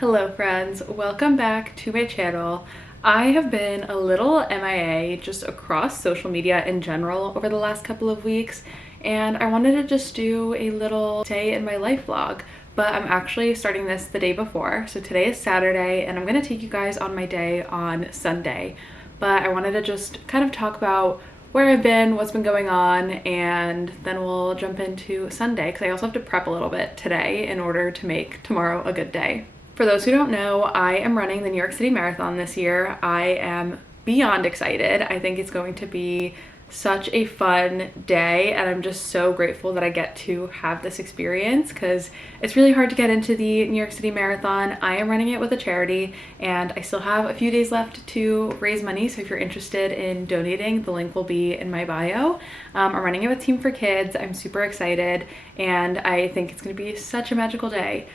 Hello friends, welcome back to my channel. I have been a little MIA just across social media in general over the last couple of weeks, and I wanted to just do a little day in my life vlog, but I'm actually starting this the day before. So today is Saturday and I'm gonna take you guys on my day on Sunday, but I wanted to just kind of talk about where I've been, what's been going on, and then we'll jump into Sunday because I also have to prep a little bit today in order to make tomorrow a good day. For those who don't know, I am running the New York City Marathon this year. I am beyond excited. I think it's going to be such a fun day, and I'm just so grateful that I get to have this experience because it's really hard to get into the New York City Marathon. I am running it with a charity and I still have a few days left to raise money, so if you're interested in donating, the link will be in my bio. I'm running it with Team for Kids. I'm super excited and I think it's going to be such a magical day.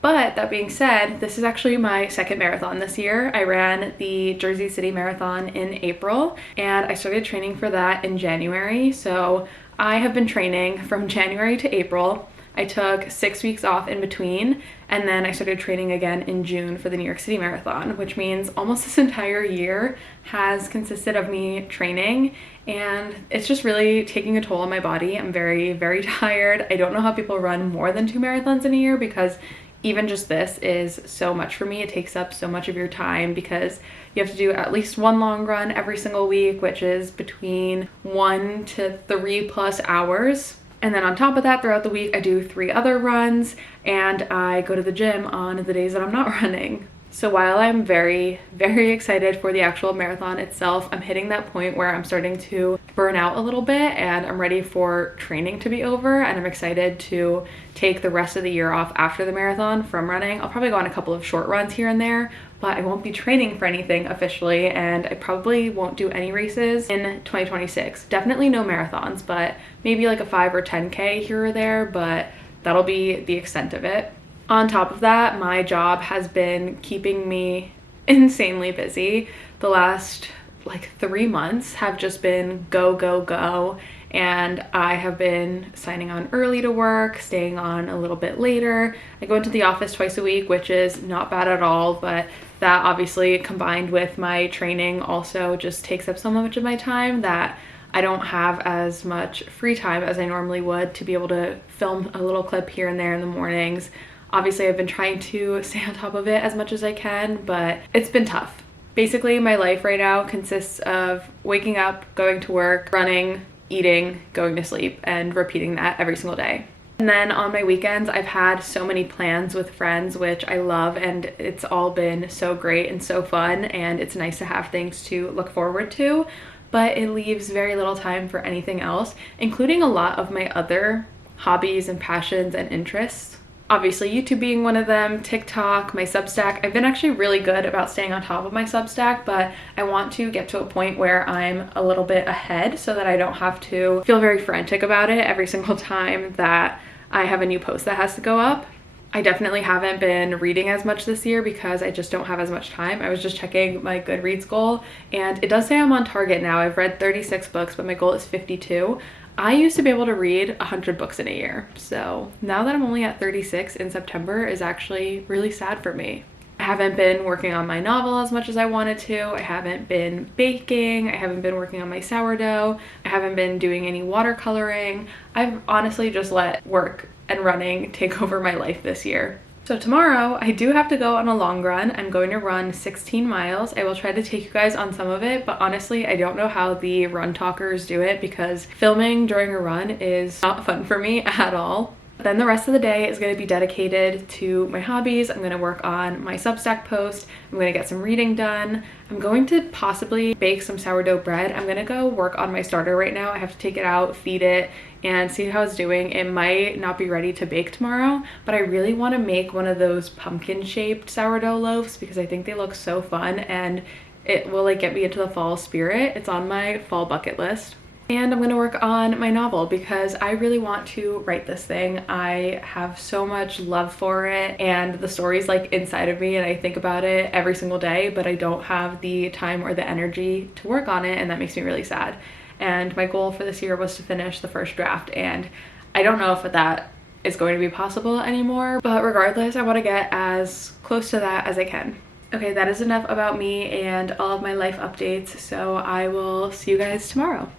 But that being said, this is actually my second marathon this year. I ran the Jersey City Marathon in April and I started training for that in January. So I have been training from January to April. I took 6 weeks off in between, and then I started training again in June for the New York City Marathon, which means almost this entire year has consisted of me training, and it's just really taking a toll on my body. I'm very, very tired. I don't know how people run more than 2 marathons in a year because even just this is so much for me. It takes up so much of your time because you have to do at least one long run every single week, which is between 1 to 3+ hours. And then on top of that, throughout the week, I do 3 other runs and I go to the gym on the days that I'm not running. So while I'm very, very excited for the actual marathon itself, I'm hitting that point where I'm starting to burn out a little bit and I'm ready for training to be over, and I'm excited to take the rest of the year off after the marathon from running. I'll probably go on a couple of short runs here and there, but I won't be training for anything officially, and I probably won't do any races in 2026. Definitely no marathons, but maybe like a 5 or 10K here or there, but that'll be the extent of it. On top of that, my job has been keeping me insanely busy. The last like 3 months have just been go, go, go. And I have been signing on early to work, staying on a little bit later. I go into the office twice a week, which is not bad at all, but that obviously combined with my training also just takes up so much of my time that I don't have as much free time as I normally would to be able to film a little clip here and there in the mornings. Obviously, I've been trying to stay on top of it as much as I can, but it's been tough. Basically, my life right now consists of waking up, going to work, running, eating, going to sleep, and repeating that every single day. And then on my weekends, I've had so many plans with friends, which I love, and it's all been so great and so fun, and it's nice to have things to look forward to, but it leaves very little time for anything else, including a lot of my other hobbies and passions and interests. Obviously, YouTube being one of them, TikTok, my Substack. I've been actually really good about staying on top of my Substack, but I want to get to a point where I'm a little bit ahead so that I don't have to feel very frantic about it every single time that I have a new post that has to go up. I definitely haven't been reading as much this year because I just don't have as much time. I was just checking my Goodreads goal and it does say I'm on target now. I've read 36 books, but my goal is 52. I used to be able to read 100 books in a year. So now that I'm only at 36 in September is actually really sad for me. I haven't been working on my novel as much as I wanted to. I haven't been baking. I haven't been working on my sourdough. I haven't been doing any watercoloring. I've honestly just let work and running take over my life this year. So tomorrow I do have to go on a long run. I'm going to run 16 miles. I will try to take you guys on some of it, but honestly, I don't know how the run talkers do it because filming during a run is not fun for me at all. Then the rest of the day is going to be dedicated to my hobbies. I'm going to work on my Substack post. I'm going to get some reading done. I'm going to possibly bake some sourdough bread. I'm going to go work on my starter right now. I have to take it out, feed it, and see how it's doing. It might not be ready to bake tomorrow, but I really want to make one of those pumpkin-shaped sourdough loaves because I think they look so fun and it will like get me into the fall spirit. It's on my fall bucket list. And I'm gonna work on my novel because I really want to write this thing. I have so much love for it and the story's like inside of me and I think about it every single day, but I don't have the time or the energy to work on it, and that makes me really sad. And my goal for this year was to finish the first draft, and I don't know if that is going to be possible anymore. But regardless, I want to get as close to that as I can. Okay, that is enough about me and all of my life updates, so I will see you guys tomorrow.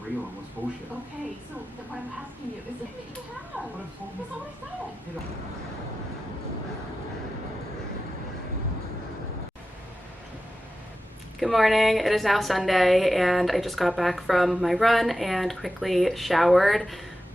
Real and what's bullshit. Okay, so what I'm asking you is that you have. That's all I said. Good morning. It is now Sunday and I just got back from my run and quickly showered,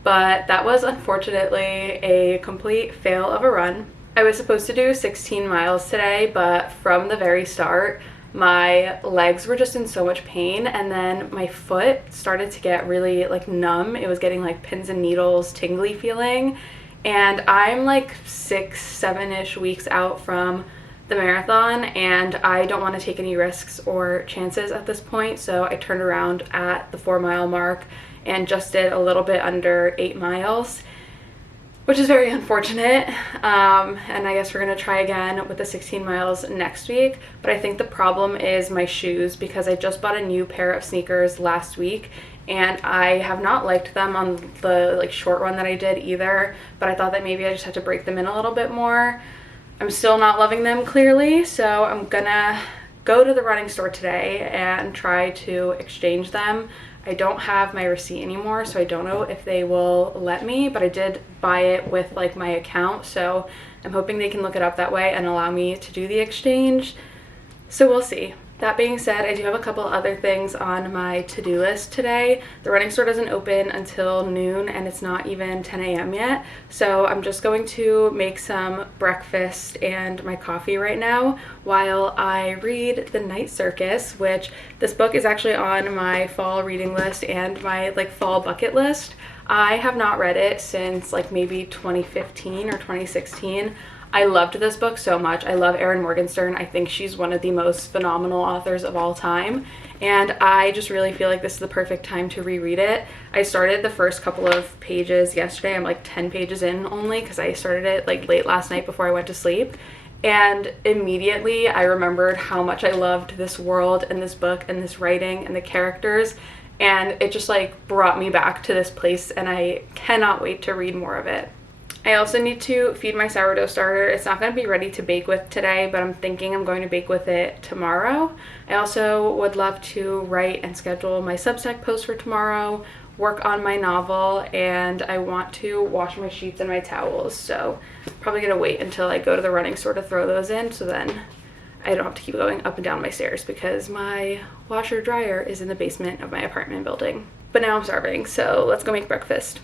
but that was unfortunately a complete fail of a run. I was supposed to do 16 miles today, but from the very start, my legs were just in so much pain, and then my foot started to get really like numb. It was getting like pins and needles, tingly feeling, and I'm like 6-7-ish weeks out from the marathon, and I don't want to take any risks or chances at this point, so I turned around at the 4-mile mark and just did a little bit under 8 miles, which is very unfortunate. And I guess we're gonna try again with the 16 miles next week. But I think the problem is my shoes, because I just bought a new pair of sneakers last week and I have not liked them on the like short run that I did either, but I thought that maybe I just had to break them in a little bit more. I'm still not loving them clearly, so I'm gonna go to the running store today and try to exchange them. I don't have my receipt anymore, so I don't know if they will let me, but I did buy it with like my account, so I'm hoping they can look it up that way and allow me to do the exchange. So we'll see. That being said, I do have a couple other things on my to-do list today. The running store doesn't open until noon and it's not even 10 a.m. yet. So I'm just going to make some breakfast and my coffee right now while I read The Night Circus, which this book is actually on my fall reading list and my like fall bucket list. I have not read it since like maybe 2015 or 2016. I loved this book so much. I love Erin Morgenstern. I think she's one of the most phenomenal authors of all time, and I just really feel like this is the perfect time to reread it. I started the first couple of pages yesterday. I'm like 10 pages in only because I started it like late last night before I went to sleep, and immediately I remembered how much I loved this world and this book and this writing and the characters, and it just like brought me back to this place, and I cannot wait to read more of it. I also need to feed my sourdough starter. It's not going to be ready to bake with today, but I'm thinking I'm going to bake with it tomorrow. I also would love to write and schedule my Substack post for tomorrow, work on my novel, and I want to wash my sheets and my towels. So probably going to wait until I go to the running store to throw those in, so then I don't have to keep going up and down my stairs because my washer dryer is in the basement of my apartment building. But now I'm starving, so let's go make breakfast.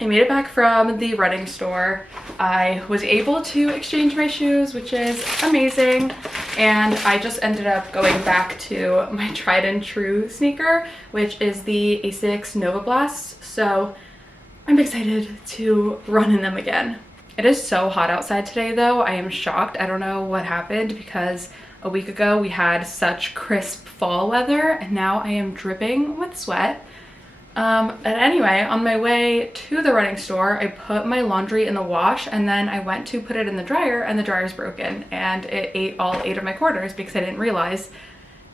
I made it back from the running store. I was able to exchange my shoes, which is amazing. And I just ended up going back to my tried and true sneaker, which is the Asics Nova Blasts. So I'm excited to run in them again. It is so hot outside today though. I am shocked. I don't know what happened because a week ago we had such crisp fall weather and now I am dripping with sweat. And anyway, on my way to the running store, I put my laundry in the wash and then I went to put it in the dryer and the dryer's broken and it ate all 8 of my quarters because I didn't realize.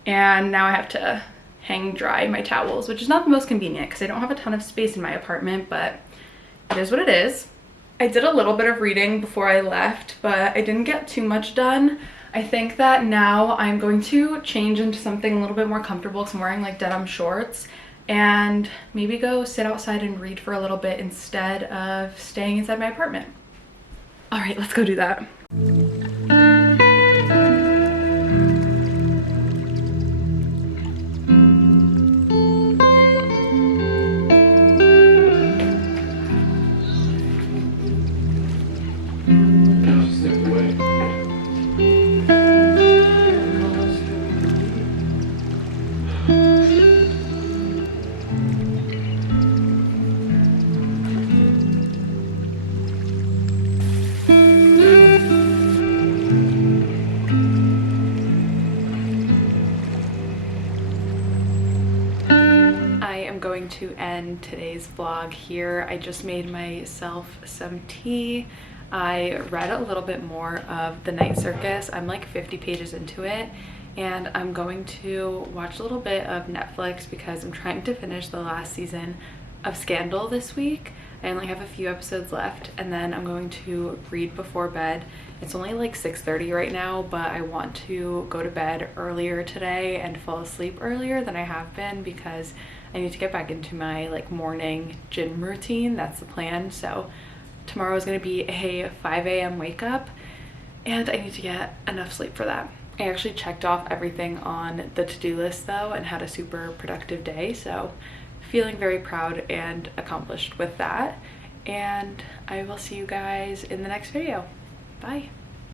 and now I have to hang dry my towels, which is not the most convenient because I don't have a ton of space in my apartment, but it is what it is. I did a little bit of reading before I left, but I didn't get too much done. I think that now I'm going to change into something a little bit more comfortable because I'm wearing like denim shorts, and maybe go sit outside and read for a little bit instead of staying inside my apartment. All right, let's go do that. Going to end today's vlog here. I just made myself some tea. I read a little bit more of The Night Circus. I'm like 50 pages into it, and I'm going to watch a little bit of Netflix because I'm trying to finish the last season of Scandal this week. I only have a few episodes left, and then I'm going to read before bed. It's only like 6:30 right now, but I want to go to bed earlier today and fall asleep earlier than I have been because I need to get back into my like morning gym routine. That's the plan. So tomorrow is going to be a 5 a.m. wake up, and I need to get enough sleep for that. I actually checked off everything on the to-do list though and had a super productive day, so feeling very proud and accomplished with that. And I will see you guys in the next video. Bye.